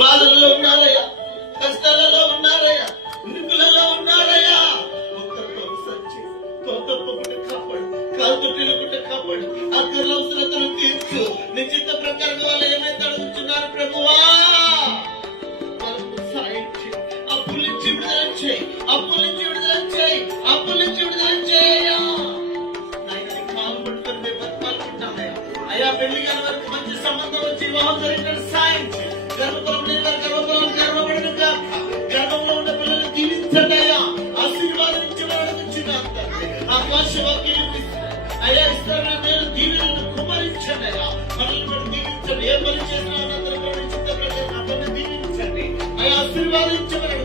బాధల్లో ఉన్నారయ్యా, కష్టాలలో ఉన్నారయ్యా, ఇరుకులలో ఉన్నారయ్యా. ఒక్కరితో సచ్చి తప్పకుండా కాపాడు, కాలుతో పిలుకుంటే కాపాడు, అక్కర్ల అవసరతను తీర్చు. నీ చిత్త ప్రకారం వాళ్ళు ఏమైతే అడుగుతున్నారు ప్రభువా, వాళ్ళకు సాయం చేయి. అప్పుల నుంచి విడుదల చేయి, అప్పుల నుంచి విడుదల చేయి, అప్పుల నుంచి విడుదల చేయా. నాయన కాలు పట్టుకొని మేము బతుకుంటామయ్యా. అయ్యా పెళ్లి గారి వరకు మంచి సంబంధం వచ్చి వివాహం జరిగిన సాయం చేయి. గర్భఫలం లేని వారు గర్భఫలం గర్భపడిన కాక, గర్భంలో ఉన్న పిల్లల్ని దీవించండి అయ్యా. ఆశీర్వాదించి ఆకాశవాక్యం అయ్యా ఇస్తాను నేను దీవెనలను కుమరించండి అయ్యా. మనల్ని దీవించండి. ఏ పని చేసినా అందరూ చిత్త ప్రకారం దీవించండి అయ్యా. ఆశీర్వాదించమని